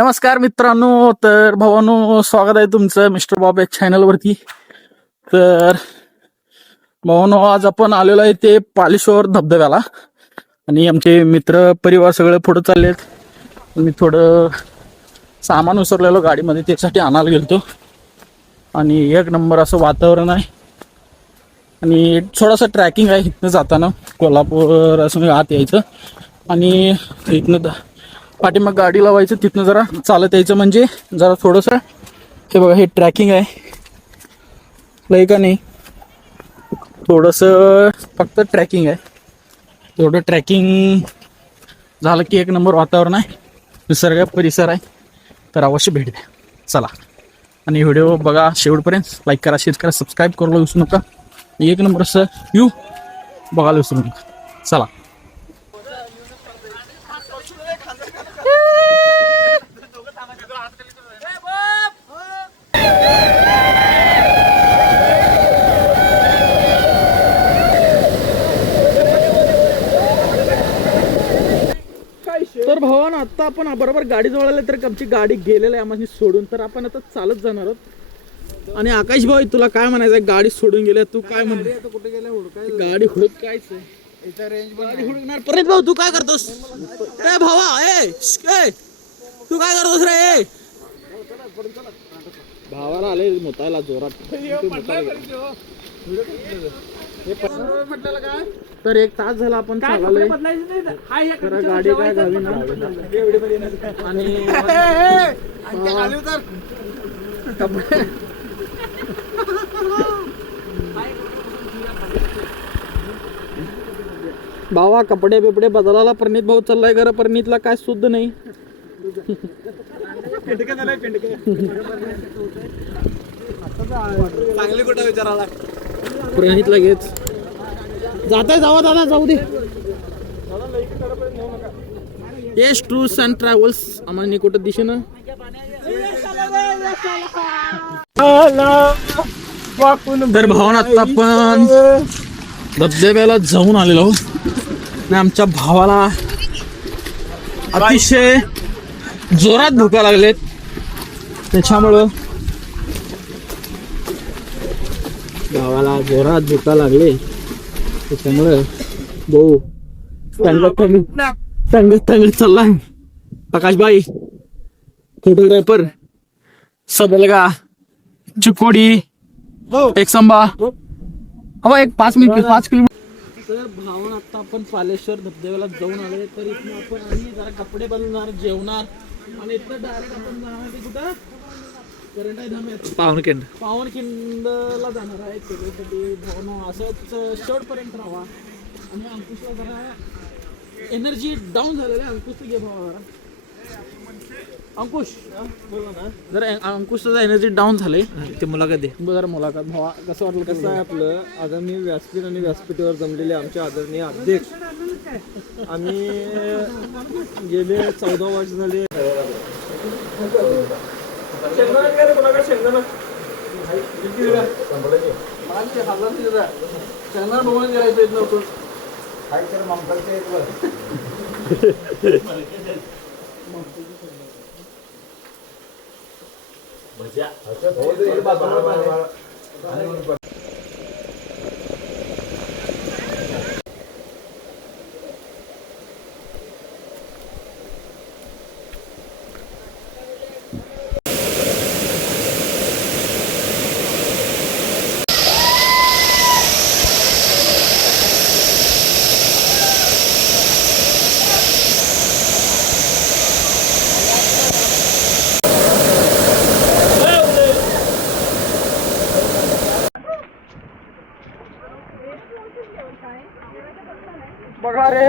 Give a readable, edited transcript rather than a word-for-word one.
नमस्कार मित्रांनो. तर भावांनो, स्वागत आहे तुमचं मिस्टर बॉब या चॅनलवरती. तर भावांनो, आज आपण आलेलो आहे ते पालेश्वर धबधब्याला आणि आमचे मित्र परिवार सगळे पुढे चाललेत. मी थोडं सामान विसरलेलो गाडीमध्ये, त्यासाठी आणायला गेलतो. आणि एक नंबर असं वातावरण आहे आणि थोडासा ट्रॅकिंग आहे इथनं जाताना. कोल्हापूर असं आत यायचं आणि इथनं पाठीमाग गाडी लावायचं, तिथनं जरा चालत यायचं. म्हणजे जरा थोडंसं हे बघा, हे ट्रॅकिंग आहे लय का नाही, थोडंसं फक्त ट्रॅकिंग आहे. थोडं ट्रॅकिंग झालं की एक नंबर वातावरण आहे, निसर्ग परिसर आहे. तर अवश्य भेट द्या. चला, आणि व्हिडिओ बघा शेवटपर्यंत. लाईक करा, शेअर करा, सबस्क्राईब करायला विसरू नका. एक नंबर असं व्ह्यू बघायला विसरू नका. चला. तर भावानं, आता आपण बरोबर गाडी जवळ आले, तर आमची गाडी गेलेली आहे आम्हाला सोडून. तर आपण आता चालत जाणार आहोत. आणि आकाश भाऊ, तुला काय म्हणायचं, गाडी सोडून गेल्या, तू काय म्हणते? कुठे गेले हुडकाय गाडी हुडकायचं, इथं रेंज गाडी हुडकणार. परत भाऊ, तू काय करतोस? ए भावा, ए तू काय करतोस रे? भावाला आले मोतायला जोरात. तर एक तास झाला आपण चाललोय, तर गाडी काय घावी ना. आणि भावा, कपडे बिपडे बदलायला प्रणित भाऊ चाललाय. घर प्रणितला काय सुद्ध नाही. चांगली कुठं विचारायला प्रणित लगेच जाताय. जावा दादा, जाऊ दे. येस टूर्स अँड ट्रॅव्हल्स आम्हाला कुठं दिशेनं. तर भावानं, आता आपण धबधब्याला जाऊन आलेलो आणि आमच्या भावाला अतिशय जोरात भुका लागलेत. त्याच्यामुळं भावाला जोरात भुका लागले, त्याच्यामुळं भाऊ सांगत चाललाय. आकाशबाई फोटोग्राफर, सबलगा, चिकोडी, एक संभा हवा, एक 5 किलोमीटर. तर भावना, आता आपण पालेश्वर धबधब्याला जाऊन आले. तर इथून आपण आणि जरा कपडे बदलणार, जेवणार आणि इथं डायरेक्ट आपण जाणार आहे कुठं, करंट आहे धाम्यात, पावनखिंडला जाणार आहे. त्याच्यासाठी भावना असंच शेवटपर्यंत राहा. आणि अंकुशला जरा एनर्जी डाऊन झालेलं आहे. अंकुश घे भावा, अंकुश जरा अंकुशचा एनर्जी डाऊन झाले. ते मुलाखत दे जरा मुलाखत भावा, कसं वाटलं? कसं आहे आपलं, आदरणीय व्यासपीठ आणि व्यासपीठावर जमलेले आमचे आदरणीय अध्यक्ष. आम्ही गेले 14 वर्ष झाले. बघा रे,